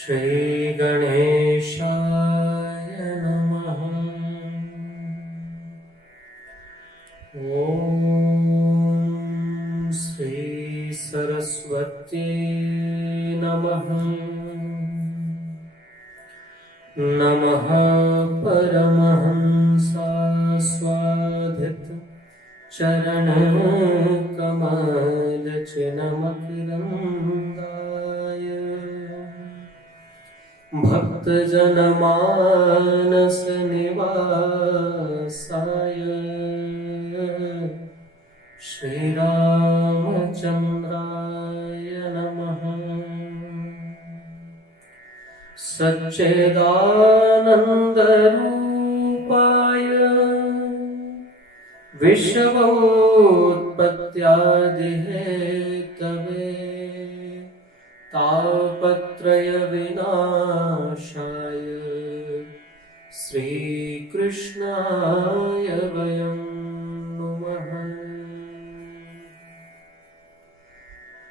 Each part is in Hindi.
श्री गणेशाय नमः। ओम श्री सरस्वती नमः। नमः परमहंसास्वादित चरण कमल चिन्मकरंदाय भक्त जनमानस निवासाय श्री रामचंद्राय नमः। सच्चिदानंद रूपाय विश्वोत्पत्त्यादिहेतवे तापत्रय विनाशाय श्रीकृष्णाय वयं नुमः।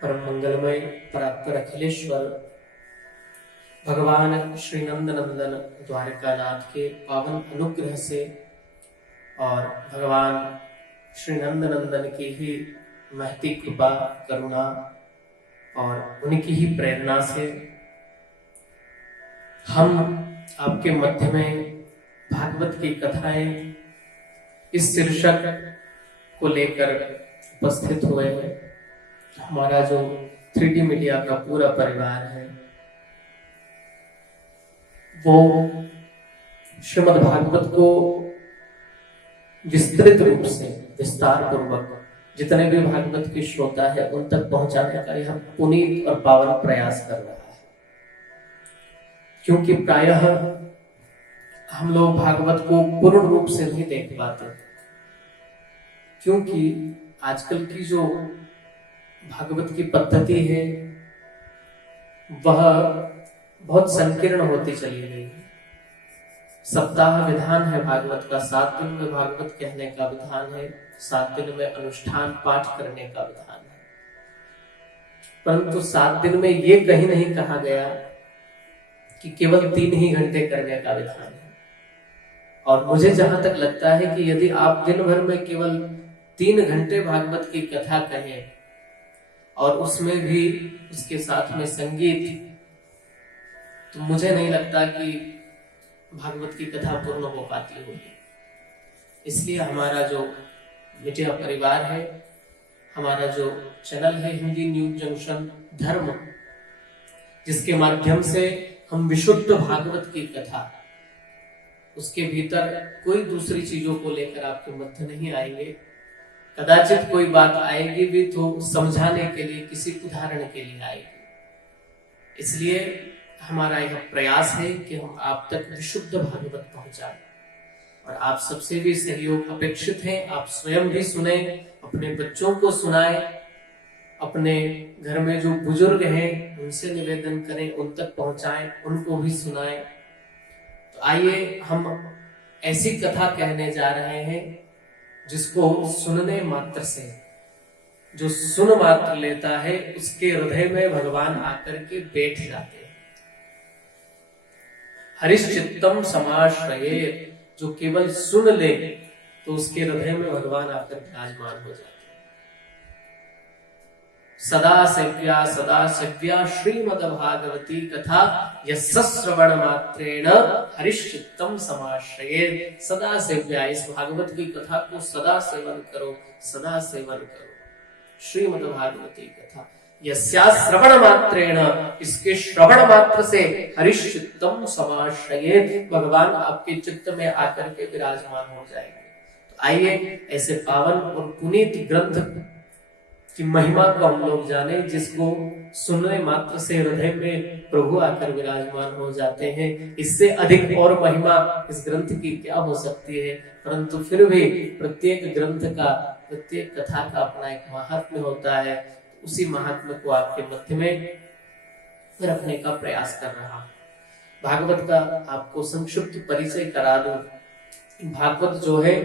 परम मंगलमय परात्पर अखिलेश्वर भगवान श्री नंदनंदन द्वारकानाथ के पावन अनुग्रह से और भगवान श्री नंदनंदन की ही महती कृपा करुणा और उनकी ही प्रेरणा से हम आपके मध्य में भागवत की कथाएं इस शीर्षक को लेकर उपस्थित हुए हैं। हमारा जो 3D मीडिया का पूरा परिवार है वो श्रीमद् भागवत को विस्तृत रूप से विस्तार पूर्वक जितने भी भागवत के श्रोता है उन तक पहुंचाने का यह पुनीत और पावन प्रयास कर रहा है। क्योंकि प्रायः हम लोग भागवत को पूर्ण रूप से नहीं देख पाते, क्योंकि आजकल की जो भागवत की पद्धति है वह बहुत संकीर्ण होती चली गई है। सप्ताह विधान है भागवत का, 7 दिन में भागवत कहने का विधान है, 7 दिन में अनुष्ठान पाठ करने का विधान है, परंतु 7 दिन में ये कहीं नहीं कहा गया कि केवल 3 ही घंटे करने का विधान है। और मुझे जहां तक लगता है कि यदि आप दिन भर में केवल 3 घंटे भागवत की कथा कहें और उसमें भी उसके साथ में संगीत, तो मुझे नहीं लगता कि भागवत की कथा पूर्ण हो पाती होगी। इसलिए हमारा जो मीडिया परिवार है, हमारा जो चैनल है हिंदी न्यूज जंक्शन धर्म, जिसके माध्यम से हम विशुद्ध भागवत की कथा, उसके भीतर कोई दूसरी चीजों को लेकर आपके मध्य नहीं आएंगे। कदाचित कोई बात आएगी भी तो समझाने के लिए, किसी उदाहरण के लिए आएगी। इसलिए हमारा यह प्रयास है कि हम आप तक विशुद्ध भागवत पहुंचाएं और आप सबसे भी सहयोग अपेक्षित है। आप स्वयं भी सुने, अपने बच्चों को सुनाएं, अपने घर में जो बुजुर्ग हैं उनसे निवेदन करें, उन तक पहुंचाएं, उनको भी सुनाएं। तो आइए हम ऐसी कथा कहने जा रहे हैं जिसको सुनने मात्र से, जो सुन मात्र लेता है उसके हृदय में भगवान आकर के बैठ जाते हैं। हरिश्चित्तम समाश्रये, जो केवल सुन ले तो उसके हृदय में भगवान आकर विराजमान हो जाते हैं। सदा सेव्या श्रीमद्भागवती कथा यस्य श्रवण मात्रेण हरिश्चित्तम समाश्रये। सदा सेव्या, इस भागवत की कथा को सदा सेवन करो, सदा सेवन करो। श्रीमद्भागवती कथा यस्या श्रवण मात्रेण, इसके श्रवण मात्र से हरिश्चित्तम समाश्रये, भगवान आपके चित्त में आकर के विराजमान हो जाएंगे। तो आइए ऐसे पावन और पुनीत ग्रंथ की महिमा को हम लोग जाने, जिसको सुनने मात्र से हृदय में प्रभु आकर विराजमान हो जाते हैं। इससे अधिक और महिमा इस ग्रंथ की क्या हो सकती है। परंतु फिर भी प्रत्येक ग्रंथ का, प्रत्येक कथा का अपना एक महात्म्य होता है। उसी महात्म्य को आपके मध्य में रखने का प्रयास कर रहा हूं। भागवत का आपको संक्षिप्त परिचय करा दूं। भागवत जो है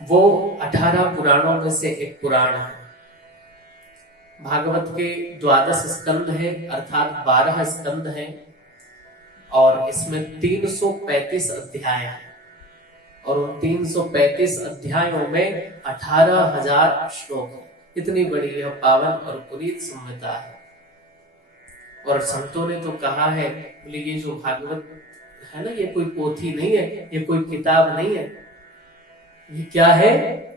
वो 18 पुराणों में से एक पुराण है। भागवत के 12 स्कंद हैं, अर्थात 12 स्कंद हैं, और इसमें 335 अध्याय हैं, और उन 335 अध्यायों में 18,000 श्लोक हैं। इतनी बड़ी यह पावन और पुनीत संहिता है। और संतों ने तो कहा है, बोले ये जो भागवत है ना, ये कोई पोथी नहीं है, ये कोई किताब नहीं है, ये क्या है?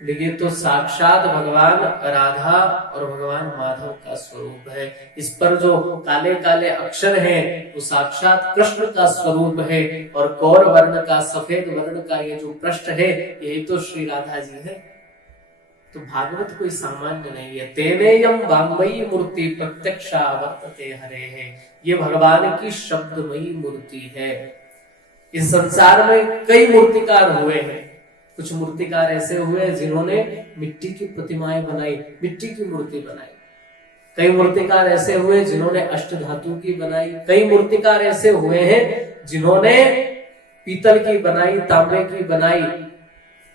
ये तो साक्षात भगवान राधा और भगवान माधव का स्वरूप है। इस पर जो काले काले अक्षर हैं वो साक्षात कृष्ण का स्वरूप है, और गौर वर्ण का, सफेद वर्ण का ये जो पृष्ठ है, यही तो श्री राधा जी है। तो भागवत कोई सामान्य नहीं है। तेनेयम वाङ्मयी मूर्ति प्रत्यक्षा वर्तते हरे है, ये भगवान की शब्दमयी मूर्ति है। इस संसार में कई मूर्तिकार हुए हैं। कुछ मूर्तिकार ऐसे हुए जिन्होंने मिट्टी की प्रतिमाएं बनाई, मिट्टी की मूर्ति बनाई। कई मूर्तिकार ऐसे हुए जिन्होंने अष्टधातु की बनाई। कई मूर्तिकार ऐसे हुए हैं जिन्होंने पीतल की बनाई, तांबे की बनाई,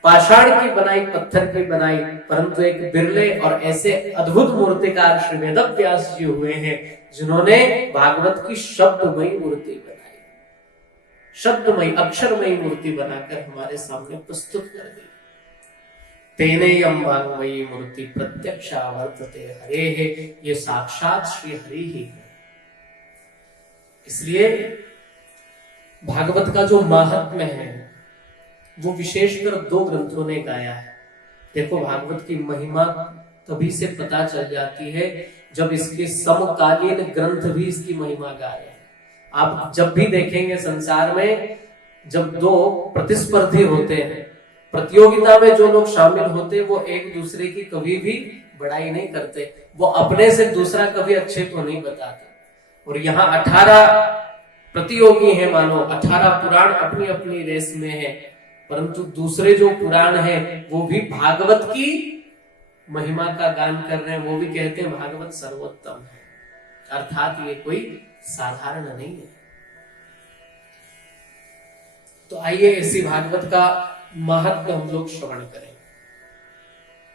पाषाण की बनाई, पत्थर की बनाई। परंतु एक बिरले और ऐसे अद्भुत मूर्तिकार श्री वेदव्यास जी हुए हैं जिन्होंने भागवत की शब्दमयी मूर्ति बनाई, शब्दमयी अक्षरमयी मूर्ति बनाकर हमारे सामने प्रस्तुत कर दी। तेनेयम वाङ्मयी मूर्ति प्रत्यक्षा वर्तते हरे है, ये साक्षात श्री हरि ही है। इसलिए भागवत का जो महात्म्य है वो विशेषकर 2 ग्रंथों ने गाया है। देखो, भागवत की महिमा तभी से पता चल जाती है जब इसके समकालीन ग्रंथ भी इसकी महिमा गा रहे हैं। आप जब भी देखेंगे संसार में, जब 2 प्रतिस्पर्धी होते हैं, प्रतियोगिता में जो लोग शामिल होते हैं, वो एक दूसरे की कभी भी बड़ाई नहीं करते, वो अपने से दूसरा कभी अच्छे को नहीं बताते। और यहाँ 18 प्रतियोगी हैं, मानो 18 पुराण अपनी अपनी रेस में है, परंतु दूसरे जो पुराण हैं वो भी भागवत की महिमा का गान कर रहे हैं। वो भी कहते हैं भागवत सर्वोत्तम है, अर्थात ये कोई साधारण नहीं है। तो आइए इसी भागवत का महात्म्य हम लोग श्रवण करें।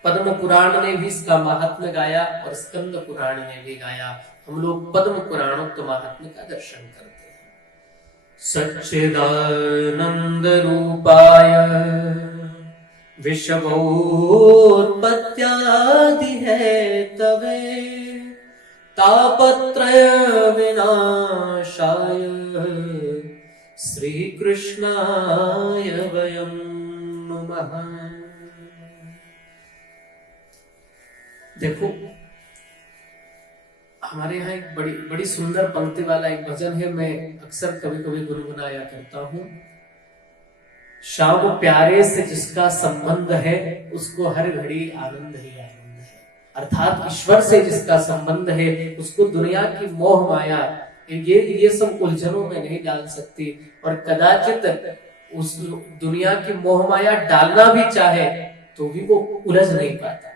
पद्म पुराण ने भी इसका महात्म्य गाया और स्कंद पुराण ने भी गाया। हम लोग पद्म पुराणोक्त महात्म्य का दर्शन करते हैं। सच्चिदानंद रूपाय विश्वोत्पत्त्यादि है तवे, तापत्रय विनाशाय श्री कृष्णाय वयं नमः। देखो, हमारे यहाँ एक बड़ी बड़ी सुंदर पंक्ति वाला एक भजन है, मैं अक्सर कभी कभी गुनगुनाया करता हूँ। श्याम प्यारे से जिसका संबंध है उसको हर घड़ी आनंद ही आनंद है। अर्थात ईश्वर से जिसका संबंध है उसको दुनिया की मोह माया ये सब उलझनों में नहीं डाल सकती, और कदाचित उस दुनिया की मोह माया डालना भी चाहे तो भी वो उलझ नहीं पाता,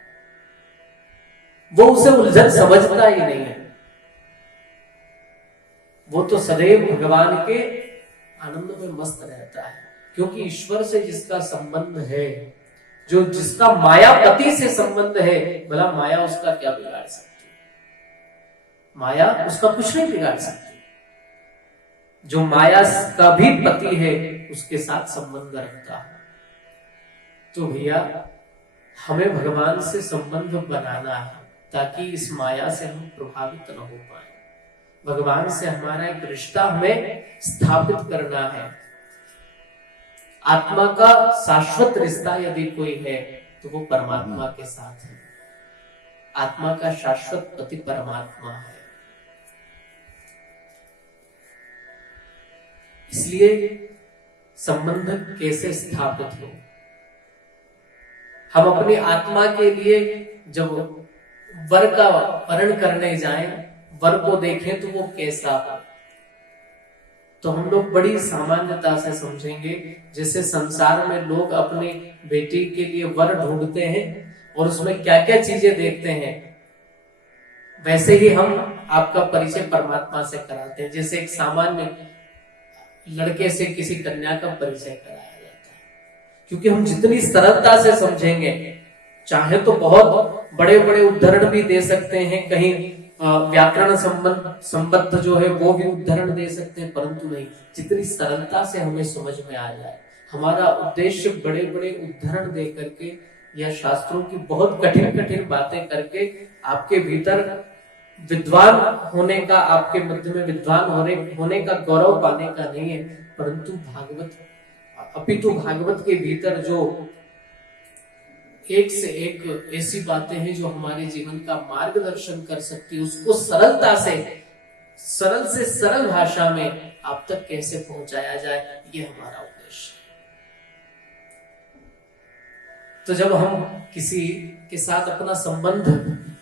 वो उसे उलझन समझता ही नहीं है। वो तो सदैव भगवान के आनंद में मस्त रहता है, क्योंकि ईश्वर से जिसका संबंध है, जो जिसका मायापति से संबंध है, भला माया उसका क्या बिगाड़ सकती है? माया उसका कुछ नहीं बिगाड़ सकती। जो माया का भी पति है उसके साथ संबंध रखता है। तो भैया, हमें भगवान से संबंध बनाना है ताकि इस माया से हम प्रभावित न हो पाए। भगवान से हमारा एक रिश्ता हमें स्थापित करना है। आत्मा का शाश्वत रिश्ता यदि कोई है तो वो परमात्मा के साथ है। आत्मा का शाश्वत पति परमात्मा है। इसलिए संबंध कैसे स्थापित हो? हम अपनी आत्मा के लिए जब वर का वर्ण करने जाएं, वर को देखें तो वो कैसा हो, तो हम लोग बड़ी सामान्यता से समझेंगे। जैसे संसार में लोग अपनी बेटी के लिए वर ढूंढते हैं और उसमें क्या क्या चीजें देखते हैं, वैसे ही हम आपका परिचय परमात्मा से कराते हैं। जैसे एक सामान्य लड़के से किसी कन्या का परिचय कराया जाता है, क्योंकि हम जितनी सरलता से समझेंगे चाहे तो बहुत बड़े बड़े उद्धरण भी दे सकते हैं, कहीं व्याकरण संबद्ध जो है वो भी उद्धरण दे सकते हैं, परंतु नहीं, जितनी सरलता से हमें समझ में आ जाए। हमारा उद्देश्य बड़े बड़े उद्धरण दे करके या शास्त्रों की बहुत कठिन कठिन बातें करके आपके भीतर विद्वान होने का, आपके मध्य में विद्वान होने का गौरव पाने का नहीं है, परंतु अपितु भागवत के भीतर जो एक से एक ऐसी बातें हैं जो हमारे जीवन का मार्गदर्शन कर सकती है, उसको सरलता से सरल भाषा में आप तक कैसे पहुंचाया जाए, ये हमारा उद्देश्य है। तो जब हम किसी के साथ अपना संबंध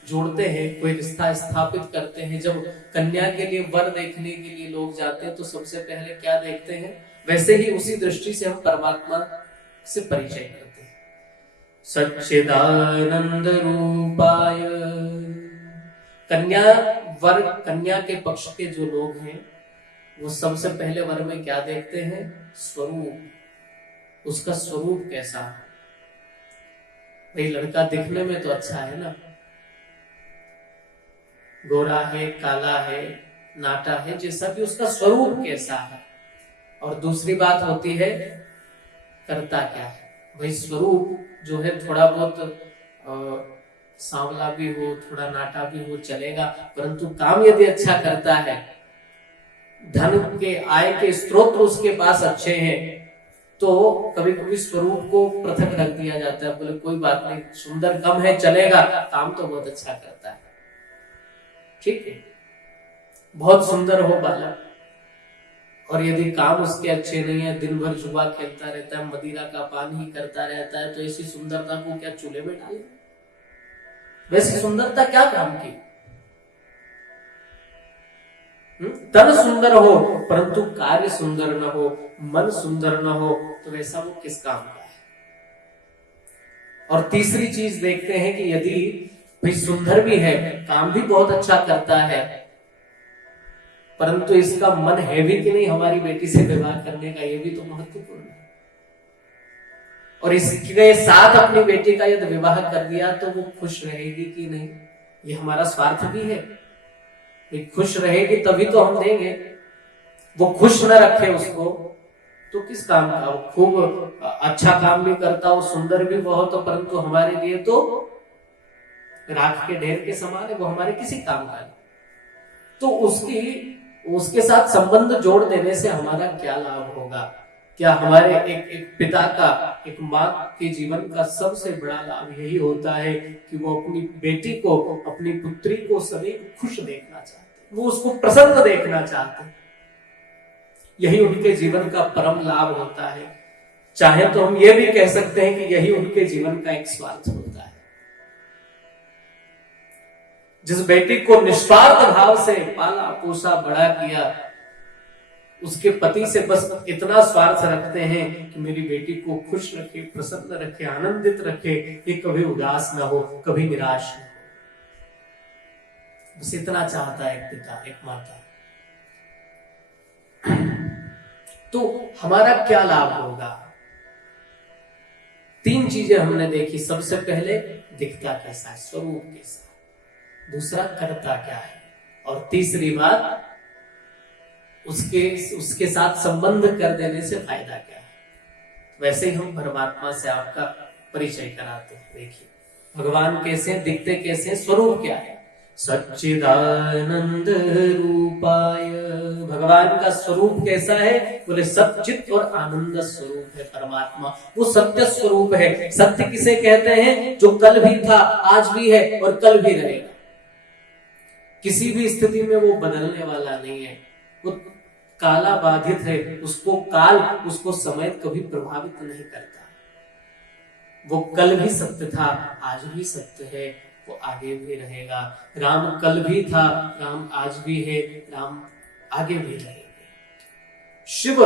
जोड़ते हैं, कोई रिश्ता स्थापित करते हैं, जब कन्या के लिए वर देखने के लिए लोग जाते हैं तो सबसे पहले क्या देखते हैं, वैसे ही उसी दृष्टि से हम परमात्मा से परिचय करते हैं। सच्चिदानंद रूपाय, कन्या के पक्ष के जो लोग हैं वो सबसे पहले वर में क्या देखते हैं, स्वरूप, उसका स्वरूप कैसा है। भाई लड़का दिखने में तो अच्छा है ना, गोरा है, काला है, नाटा है, जैसा भी उसका स्वरूप कैसा है। और दूसरी बात होती है करता क्या है। भाई स्वरूप जो है थोड़ा बहुत सांवला भी हो, थोड़ा नाटा भी हो चलेगा, परंतु काम यदि अच्छा करता है, धन के आय के स्रोत उसके पास अच्छे हैं, तो कभी कभी स्वरूप को पृथक रख दिया जाता है, बोले कोई बात नहीं, सुंदर कम है चलेगा, काम तो बहुत अच्छा करता है, ठीक है। बहुत सुंदर हो बालक और यदि काम उसके अच्छे नहीं है, दिन भर जुआ खेलता रहता है, मदिरा का पान ही करता रहता है, तो ऐसी सुंदरता को क्या चूल्हे में डाले, वैसी सुंदरता क्या काम की। तन सुंदर हो परंतु कार्य सुंदर न हो, मन सुंदर न हो, तो वैसा वो किस काम का है। और तीसरी चीज देखते हैं कि यदि भाई सुंदर भी है, काम भी बहुत अच्छा करता है, परंतु इसका मन है भी कि नहीं हमारी बेटी से विवाह करने का, ये भी तो महत्वपूर्ण है। और इसके साथ अपनी बेटी का यदि विवाह कर दिया तो वो खुश रहेगी कि नहीं, ये हमारा स्वार्थ भी है। खुश रहेगी तभी तो हम देंगे, वो खुश न रखे उसको तो किस काम का। वो खूब अच्छा काम भी करता हो, सुंदर भी बहुत हो, परंतु हमारे लिए तो राख के ढेर के समान है, वो हमारे किसी काम का नहीं। तो उसके साथ संबंध जोड़ देने से हमारा क्या लाभ होगा। क्या हमारे एक पिता का, एक माँ के जीवन का सबसे बड़ा लाभ यही होता है कि वो अपनी बेटी को, अपनी पुत्री को सदैव खुश देखना चाहते, वो उसको प्रसन्न देखना चाहते, यही उनके जीवन का परम लाभ होता है। चाहे तो हम ये भी कह सकते हैं कि यही उनके जीवन का एक स्वार्थ होता है। जिस बेटी को निस्वार्थ भाव से पाला पोसा बड़ा किया, उसके पति से बस इतना स्वार्थ रखते हैं कि मेरी बेटी को खुश रखे, प्रसन्न रखे, आनंदित रखे, ये कभी उदास ना हो, कभी निराश ना हो, बस इतना चाहता है एक पिता, एक माता। तो हमारा क्या लाभ होगा। तीन चीजें हमने देखी। सबसे पहले दिखता कैसा है, स्वरूप कैसा, दूसरा करता क्या है, और तीसरी बात उसके साथ संबंध कर देने से फायदा क्या है। वैसे ही हम परमात्मा से आपका परिचय कराते हैं। देखिए भगवान कैसे दिखते, कैसे, स्वरूप क्या है। सच्चिदानंद रूपाय, भगवान का स्वरूप कैसा है, बोले सच्चित और आनंद स्वरूप है परमात्मा। वो सत्य स्वरूप है। सत्य किसे कहते हैं, जो कल भी था, आज भी है और कल भी रहेगा। किसी भी स्थिति में वो बदलने वाला नहीं है। वो काला बाधित है, उसको काल, उसको समय कभी प्रभावित नहीं करता। वो कल भी सत्य था, आज भी सत्य है, वो आगे भी रहेगा। राम कल भी था, राम आज भी है, राम आगे भी रहेंगे। शिव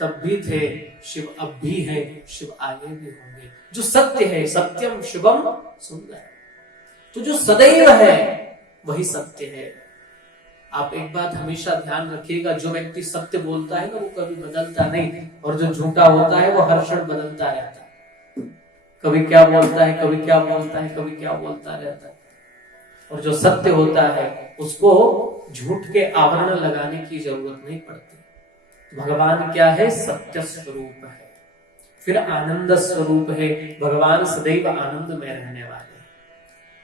तब भी थे, शिव अब भी है, शिव आगे भी होंगे। जो सत्य है, सत्यम शिवम सुंदर, तो जो सदैव है वही सत्य है। आप एक बात हमेशा ध्यान रखिएगा, जो व्यक्ति सत्य बोलता है ना वो कभी बदलता नहीं, और जो झूठा होता है वो हर क्षण बदलता रहता है। कभी क्या बोलता है, कभी क्या बोलता है, कभी क्या बोलता रहता है। और जो सत्य होता है उसको झूठ के आवरण लगाने की जरूरत नहीं पड़ती। भगवान क्या है? सत्य स्वरूप है, फिर आनंद स्वरूप है। भगवान सदैव आनंद में रहने वाले हैं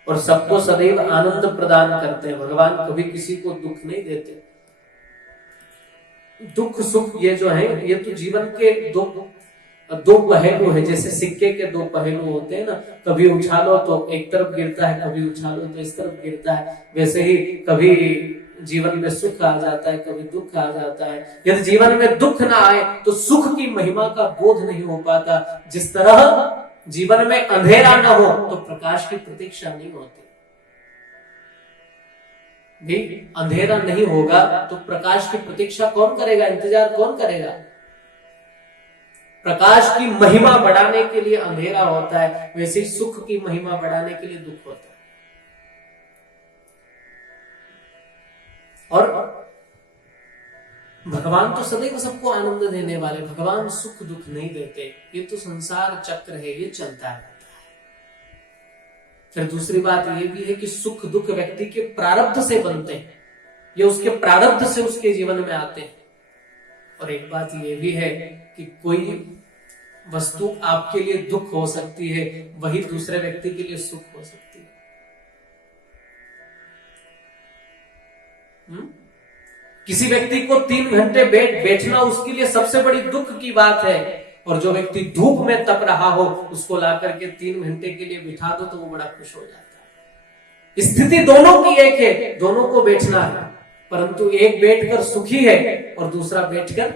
और सबको सदैव आनंद प्रदान करते हैं। भगवान कभी किसी को दुख नहीं देते। दुख सुख ये जो है, ये तो जीवन के दो पहलू है। जैसे सिक्के के दो पहलू होते हैं ना, कभी उछालो तो एक तरफ गिरता है, कभी उछालो तो इस तरफ गिरता है। वैसे ही कभी जीवन में सुख आ जाता है, कभी दुख आ जाता है। यदि जीवन में दुख ना आए तो सुख की महिमा का बोध नहीं हो पाता। जिस तरह जीवन में अंधेरा ना हो तो प्रकाश की प्रतीक्षा नहीं होती। भी अंधेरा नहीं होगा तो प्रकाश की प्रतीक्षा कौन करेगा, इंतजार कौन करेगा? प्रकाश की महिमा बढ़ाने के लिए अंधेरा होता है, वैसे ही सुख की महिमा बढ़ाने के लिए दुख होता है। और भगवान तो सदैव सबको आनंद देने वाले, भगवान सुख दुख नहीं देते। ये तो संसार चक्र है, ये चलता रहता है। फिर दूसरी बात ये भी है कि सुख दुख व्यक्ति के प्रारब्ध से बनते हैं, ये उसके प्रारब्ध से उसके जीवन में आते हैं। और एक बात ये भी है कि कोई वस्तु आपके लिए दुख हो सकती है, वही दूसरे व्यक्ति के लिए सुख हो सकती है। किसी व्यक्ति को 3 घंटे बैठना उसके लिए सबसे बड़ी दुख की बात है, और जो व्यक्ति धूप में तप रहा हो उसको ला करके 3 घंटे के लिए बिठा दो तो वो बड़ा खुश हो जाता है। स्थिति दोनों की एक है, दोनों को बैठना है, परंतु एक बैठकर सुखी है और दूसरा बैठकर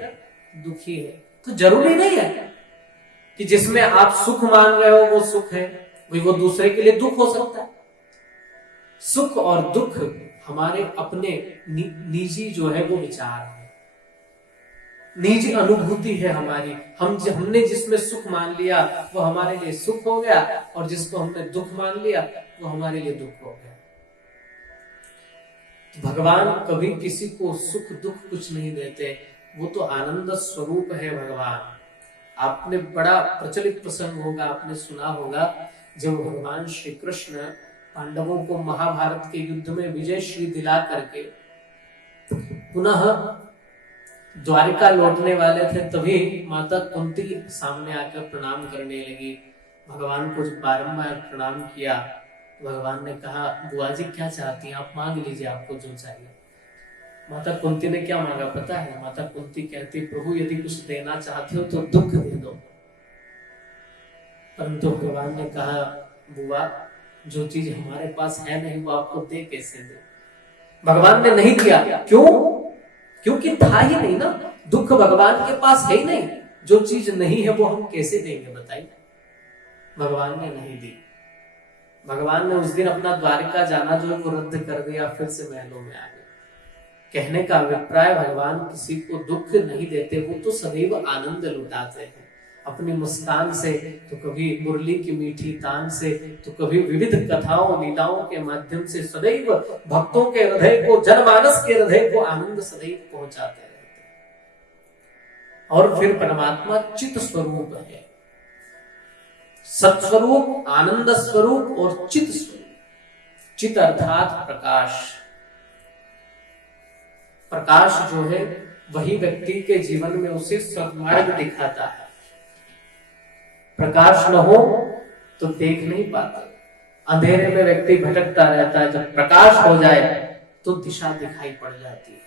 दुखी है। तो जरूरी नहीं है कि जिसमें आप सुख मान रहे हो वो सुख है, वो दूसरे के लिए दुख हो सकता है। सुख और दुख हमारे अपने निजी जो है वो विचार है, निजी अनुभूति है हमारी। हमने जिसमें सुख मान लिया वो हमारे लिए सुख हो गया, और जिसको हमने दुख मान लिया वो हमारे लिए दुख हो गया। तो भगवान कभी किसी को सुख दुख कुछ नहीं देते, वो तो आनंद स्वरूप है भगवान। आपने बड़ा प्रचलित प्रसंग होगा, आपने सुना होगा, जब भगवान श्री कृष्ण पांडवों को महाभारत के युद्ध में विजय श्री दिला करके पुनः द्वारिका लौटने वाले थे, तभी माता कुंती सामने आकर प्रणाम करने लगी। भगवान को बारंबार प्रणाम किया। भगवान ने कहा, बुआ जी क्या चाहती हैं, आप मांग लीजिए आपको जो चाहिए। माता कुंती ने क्या मांगा पता है? माता कुंती कहती, प्रभु यदि कुछ देना चाहते हो तो दुख दे दो। परंतु भगवान ने कहा, बुआ जो चीज हमारे पास है नहीं वो आपको दे कैसे दे? भगवान ने नहीं दिया। क्यों? क्योंकि था ही नहीं ना, दुख भगवान के पास है ही नहीं। जो चीज नहीं है वो हम कैसे देंगे बताइए? भगवान ने नहीं दी। भगवान ने उस दिन अपना द्वारिका जाना जो है वो रद्द कर दिया, फिर से महलों में आ गए। कहने का अभिप्राय, भगवान किसी को दुख नहीं देते, वो तो सदैव आनंद लुटाते हैं अपनी मुस्कान से, तो कभी मुरली की मीठी तान से, तो कभी विविध कथाओं लीलाओं के माध्यम से सदैव भक्तों के हृदय को, जनमानस के हृदय को आनंद सदैव पहुंचाते रहते हैं। और फिर परमात्मा चित स्वरूप है, सत्स्वरूप, आनंद स्वरूप और चित स्वरूप। चित अर्थात प्रकाश। प्रकाश जो है वही व्यक्ति के जीवन में उसे सन्मार्ग दिखाता है। प्रकाश न हो तो देख नहीं पाते, अंधेरे में व्यक्ति भटकता रहता है। जब प्रकाश हो जाए तो दिशा दिखाई पड़ जाती है,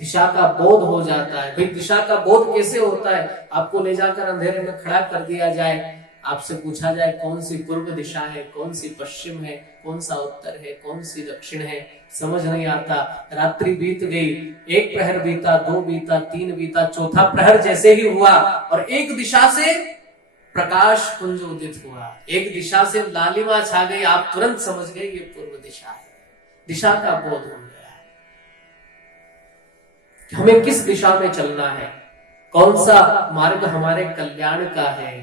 दिशा का बोध हो जाता है। भाई दिशा का बोध कैसे होता है? आपको ले जाकर अंधेरे में खड़ा कर दिया जाए, आपसे पूछा जाए कौन सी पूर्व दिशा है, कौन सी पश्चिम है, कौन सा उत्तर है, कौन सी दक्षिण है, समझ नहीं आता। रात्रि बीत गई, 1 प्रहर बीता, 2 बीता, 3 बीता, चौथा प्रहर जैसे ही हुआ और एक दिशा से प्रकाश पुंज उदित हुआ, एक दिशा से लालिमा छा गई, आप तुरंत समझ गए ये पूर्व दिशा है। दिशा का बोध हो गया है कि हमें किस दिशा में चलना है, कौन सा मार्ग हमारे कल्याण का है,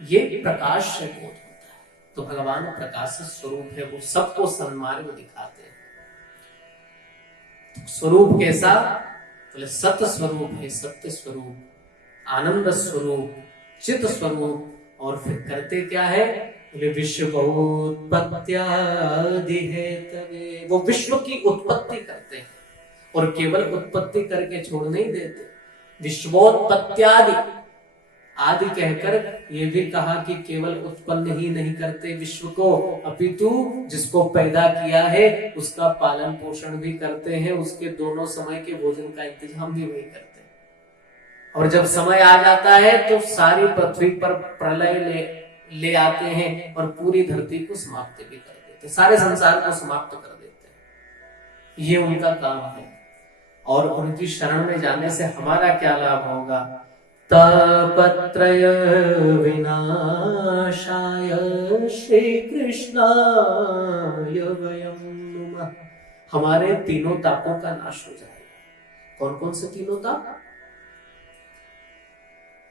ये प्रकाश से बोध होता है। तो भगवान प्रकाश स्वरूप है, वो सबको सन्मार्ग दिखाते हैं। तो स्वरूप कैसा? बोले सत्य स्वरूप है, सत्य स्वरूप, आनंद स्वरूप, चित स्वरूप। और फिर करते क्या है, बोले विश्व उत्पत्त्यादि हेतवे, वो विश्व की उत्पत्ति करते हैं और केवल उत्पत्ति करके छोड़ नहीं देते। विश्वोत्पत्त्यादि, आदि कहकर ये भी कहा कि केवल उत्पन्न ही नहीं करते विश्व को, अपितु जिसको पैदा किया है उसका पालन पोषण भी करते हैं, उसके दोनों समय के भोजन का इंतजाम भी वही करते हैं। और जब समय आ जाता है तो सारी पृथ्वी पर प्रलय ले आते हैं और पूरी धरती को समाप्त भी कर देते, सारे संसार को समाप्त कर देते हैं। ये उनका काम है। और उनकी शरण में जाने से हमारा क्या लाभ होगा, तापत्रय विनाशाय श्री कृष्णाय वयं नुमः। हमारे तीनों तापों का नाश हो जाएगा। कौन कौन से तीनों ताप,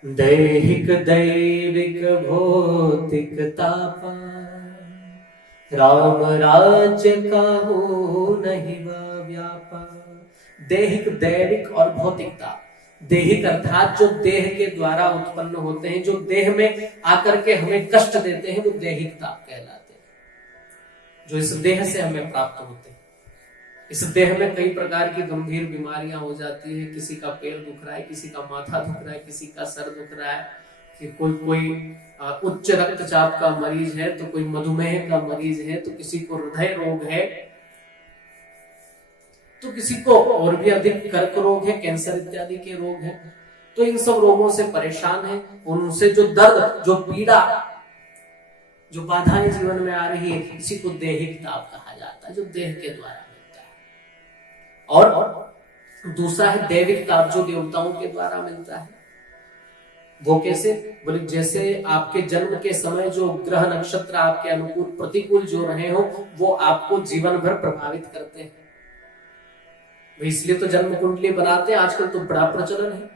दैहिक दैविक भौतिक तापा, राम राज्य का हो नहीं व्यापा। दैहिक दैविक और भौतिक ताप। दैहिक अर्थात जो देह के द्वारा उत्पन्न होते हैं, जो देह में आकर के हमें कष्ट देते हैं, वो दैहिक ताप कहलाते हैं, जो इस देह से हमें प्राप्त होते हैं। इस देह में कई प्रकार की गंभीर बीमारियां हो जाती है, किसी का पैर दुख रहा है, किसी का माथा दुख रहा है, किसी का सर दुख रहा है, कि कोई उच्च रक्तचाप का मरीज है, तो कोई मधुमेह का मरीज है, तो किसी को हृदय रोग है, तो किसी को और भी अधिक कर्क रोग है, कैंसर इत्यादि के रोग हैं। तो इन सब रोगों से परेशान है, उनसे जो दर्द, जो पीड़ा, जो बाधाएं जीवन में आ रही है, इसी को दैहिक ताप कहा जाता है, जो देह के द्वारा मिलता है। और दूसरा है दैविक ताप, जो देवताओं के द्वारा मिलता है। वो कैसे, बोले जैसे आपके जन्म के समय जो ग्रह नक्षत्र आपके अनुकूल प्रतिकूल जो रहे हो, वो आपको जीवन भर प्रभावित करते हैं। इसलिए तो जन्म कुंडली बनाते हैं, आजकल तो बड़ा प्रचलन है,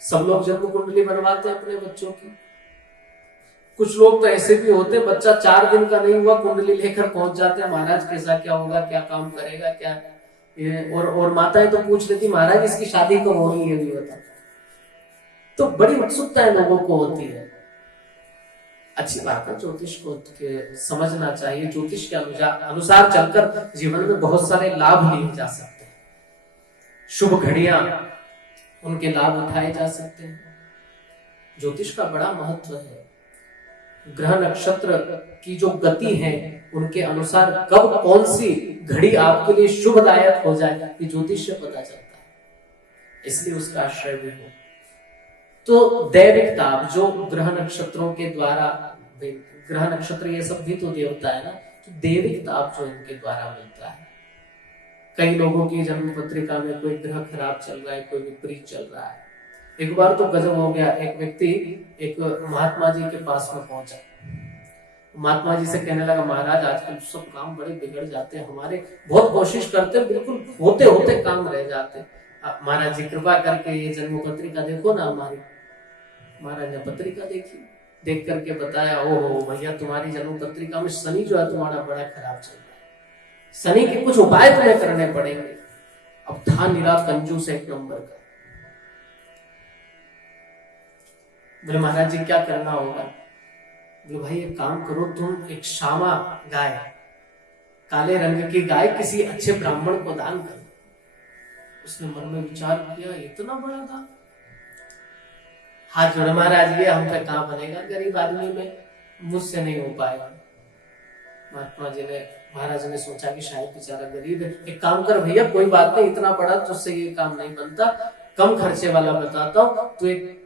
सब लोग जन्म कुंडली बनवाते हैं अपने बच्चों की। कुछ लोग तो ऐसे भी होते हैं, बच्चा 4 दिन का नहीं हुआ कुंडली लेकर पहुंच जाते हैं, महाराज कैसा क्या होगा, क्या काम करेगा, क्या और माताएं तो पूछ लेती, महाराज इसकी शादी कब होगी, ये भी बता। तो बड़ी उत्सुकता लोगों को होती है। अच्छी बात है, ज्योतिष को समझना चाहिए। ज्योतिष के अनुसार चलकर जीवन में बहुत सारे लाभ लिए जा सकते हैं, शुभ घड़ियां उनके लाभ उठाए जा सकते हैं। ज्योतिष का बड़ा महत्व है। ग्रह नक्षत्र की जो गति है, उनके अनुसार कब कौन सी घड़ी आपके लिए शुभदायक हो जाए, ये ज्योतिष से पता चलता है, इसलिए उसका आश्रय भी हो। तो दैविक ताप जो ग्रह नक्षत्रों के द्वारा, ग्रह नक्षत्र ये सब भी तो देवता है ना, तो दैविक ताप जो इनके द्वारा मिलता है। कई लोगों की जन्म पत्रिका में कोई ग्रह खराब चल रहा है, कोई विपरीत चल रहा है। एक बार तो गजब हो गया, एक व्यक्ति एक महात्मा जी के पास में पहुंचा, महात्मा जी से कहने लगा, महाराज आजकल सब काम बड़े बिगड़ जाते हैं हमारे, बहुत कोशिश करते हैं, बिल्कुल होते होते काम रह जाते हैं, महाराज जी कृपा करके ये जन्म पत्रिका देखो ना हमारी। महाराज ने पत्रिका देखी, देख करके बताया, ओहो भैया तुम्हारी जन्म पत्रिका में शनि जो है तुम्हारा बड़ा खराब चल रहा है, शनि के कुछ उपाय तुम्हें करने पड़ेंगे। अब था निरा कंजूस एक नंबर का। बोले महाराज जी क्या करना होगा? बोले भाई एक काम करो, तुम एक श्यामा गाय, काले रंग की गाय किसी अच्छे ब्राह्मण को दान करो। उसने मन में विचार किया, इतना बड़ा दान, हाथ जोड़े, महाराज ये हम पे कहां बनेगा, गरीब आदमी में मुझसे नहीं हो पाएगा। महाराज ने सोचा कि शायद बेचारा गरीब है, एक काम कर भैया, कोई बात नहीं, इतना बड़ा तुझसे ये काम नहीं बनता, कम खर्चे वाला बताता हूं, तो एक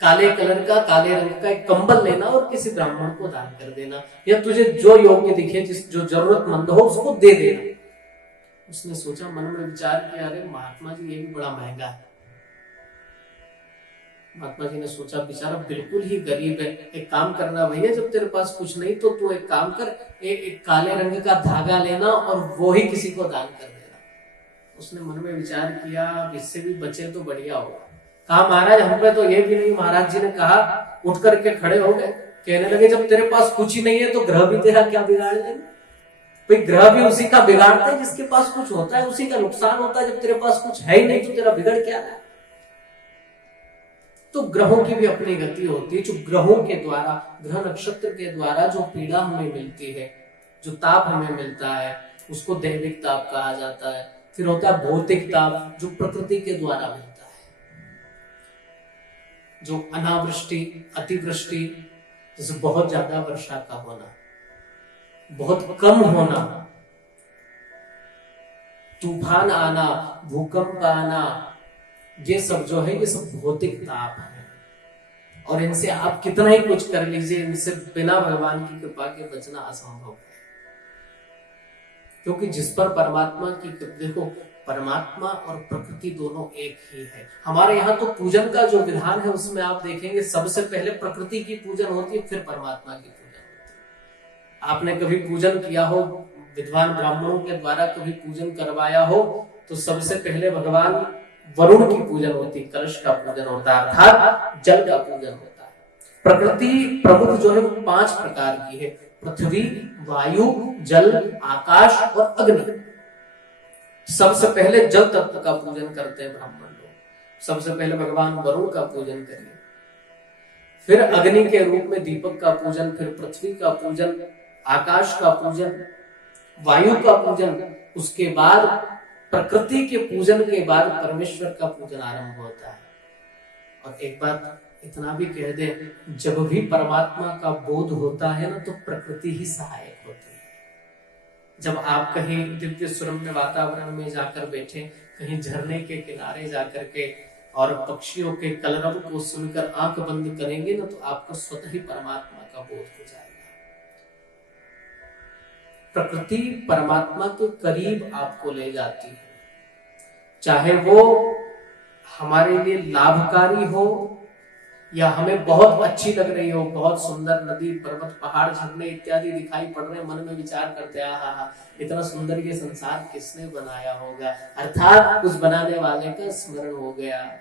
काले कलर का, काले रंग का एक कंबल लेना और किसी ब्राह्मण को दान कर देना, या तुझे जो योग्य दिखे, जो जरूरतमंद हो उसको दे देना। उसने सोचा, मन में विचार किया, अरे महात्मा जी ये भी बड़ा महंगा है। महात्मा जी ने सोचा बेचारा बिल्कुल ही गरीब है, एक काम करना भैया, जब तेरे पास कुछ नहीं तो तू एक काम कर, एक काले रंग का धागा लेना और वो ही किसी को दान कर देना। उसने मन में विचार किया, इससे भी बचे तो बढ़िया होगा। कहा महाराज हम पे तो ये भी नहीं। महाराज जी ने कहा, उठ करके खड़े हो गए, कहने लगे जब तेरे पास कुछ ही नहीं है तो ग्रह भी तेरा क्या बिगाड़ देंगे? भाई ग्रह भी उसी का बिगाड़ते हैं जिसके पास कुछ होता है, उसी का नुकसान होता है। जब तेरे पास कुछ है ही नहीं तो तेरा बिगड़ क्या रहा है? तो ग्रहों की भी अपनी गति होती है। जो ग्रहों के द्वारा, ग्रह नक्षत्र के द्वारा जो पीड़ा हमें मिलती है, जो ताप हमें मिलता है, उसको दैविक ताप कहा जाता है। फिर होता है भौतिक ताप, जो प्रकृति के द्वारा मिलता है, जो अनावृष्टि, अतिवृष्टि, जैसे बहुत ज्यादा वर्षा का होना, बहुत कम होना, तूफान आना, भूकंप आना, ये सब जो है ये सब भौतिक ताप है। और इनसे आप कितना ही कुछ कर लीजिए, इनसे बिना भगवान की कृपा के बचना असंभव है। क्योंकि जिस पर परमात्मा की, देखो परमात्मा और प्रकृति दोनों एक ही है। हमारे यहाँ तो पूजन का जो विधान है उसमें आप देखेंगे सबसे पहले प्रकृति की पूजन होती है, फिर परमात्मा की पूजन होती है। आपने कभी पूजन किया हो, विद्वान ब्राह्मणों के द्वारा कभी पूजन करवाया हो, तो सबसे पहले भगवान वरुण की पूजन होती, कलश का पूजन होता है, अर्थात जल का पूजन होता है। प्रकृति प्रमुख जो है वो 5 प्रकार की है, पृथ्वी, वायु, जल, आकाश और अग्नि। सबसे पहले जल तत्व का पूजन करते हैं ब्राह्मण लोग। सबसे पहले भगवान वरुण का पूजन करिए, फिर अग्नि के रूप में दीपक का पूजन, फिर पृथ्वी का पूजन, आकाश का पूजन, वायु का पूजन, उसके बाद प्रकृति के पूजन के बाद परमेश्वर का पूजन आरंभ होता है। और एक बात इतना भी कह दे, जब भी परमात्मा का बोध होता है ना, तो प्रकृति ही सहायक होती है। जब आप कहीं दिव्य सुरम्य वातावरण में जाकर बैठे, कहीं झरने के किनारे जाकर के और पक्षियों के कलरव को सुनकर आंख बंद करेंगे ना, तो आपको स्वतः ही परमात्मा का बोध हो जाएगा। प्रकृति परमात्मा के करीब आपको ले जाती है, चाहे वो हमारे लिए लाभकारी हो या हमें बहुत अच्छी लग रही हो। बहुत सुंदर नदी, पर्वत, पहाड़, झरने इत्यादि दिखाई पड़ रहे हैं, मन में विचार करते हैं आहा, इतना सुंदर ये संसार किसने बनाया होगा, अर्थात उस बनाने वाले का स्मरण हो गया,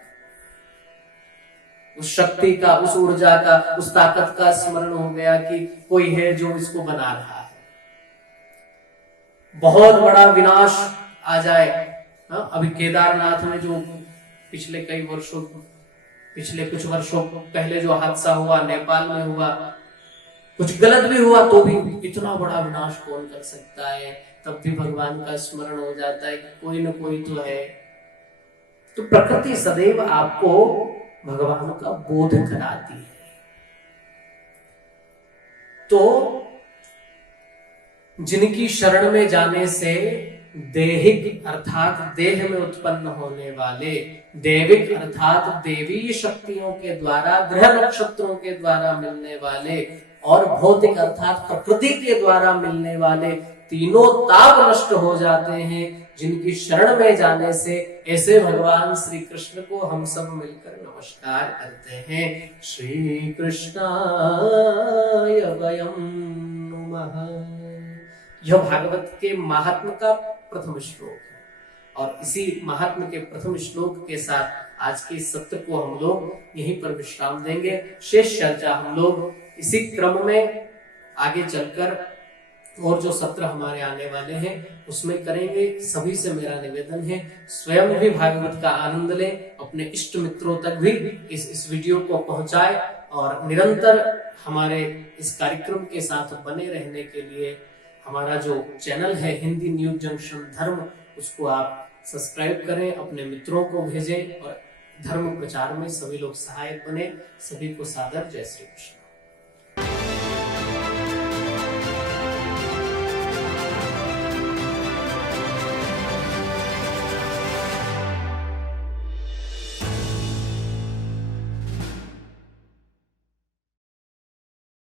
उस शक्ति का, उस ऊर्जा का, उस ताकत का स्मरण हो गया कि कोई है जो इसको बना रहा है। बहुत बड़ा विनाश आ जाए, अभी केदारनाथ में जो पिछले कुछ वर्षों पहले जो हादसा हुआ, नेपाल में हुआ, कुछ गलत भी हुआ तो भी इतना बड़ा विनाश कौन कर सकता है, तब भी भगवान का स्मरण हो जाता है कि कोई न कोई तो है। तो प्रकृति सदैव आपको भगवान का बोध कराती है। तो जिनकी शरण में जाने से देहिक अर्थात देह में उत्पन्न होने वाले, दैविक अर्थात देवीय शक्तियों के द्वारा, ग्रह नक्षत्रों के द्वारा मिलने वाले, और भौतिक अर्थात प्रकृति के द्वारा मिलने वाले तीनों ताप नष्ट हो जाते हैं जिनकी शरण में जाने से। ऐसे भगवान श्री कृष्ण को हम सब मिलकर नमस्कार करते हैं। श्री कृष्णाय वयं नमः। यह भागवत के महात्म का प्रथम श्लोक है, और इसी महात्म के प्रथम श्लोक के साथ आज के सत्र को हम लोग यहीं पर विश्राम देंगे। शेष चर्चा हम लोग इसी क्रम में आगे चलकर और जो सत्र हमारे आने वाले हैं उसमें करेंगे। सभी से मेरा निवेदन है, स्वयं भी भागवत का आनंद लें, अपने इष्ट मित्रों तक भी इस वीडियो को पहुंचाएं, और निरंतर हमारे इस कार्यक्रम के साथ बने रहने के लिए हमारा जो चैनल है हिंदी न्यूज जंक्शन धर्म, उसको आप सब्सक्राइब करें, अपने मित्रों को भेजें और धर्म प्रचार में सभी लोग सहायक बने। सभी को सादर जय श्री कृष्ण।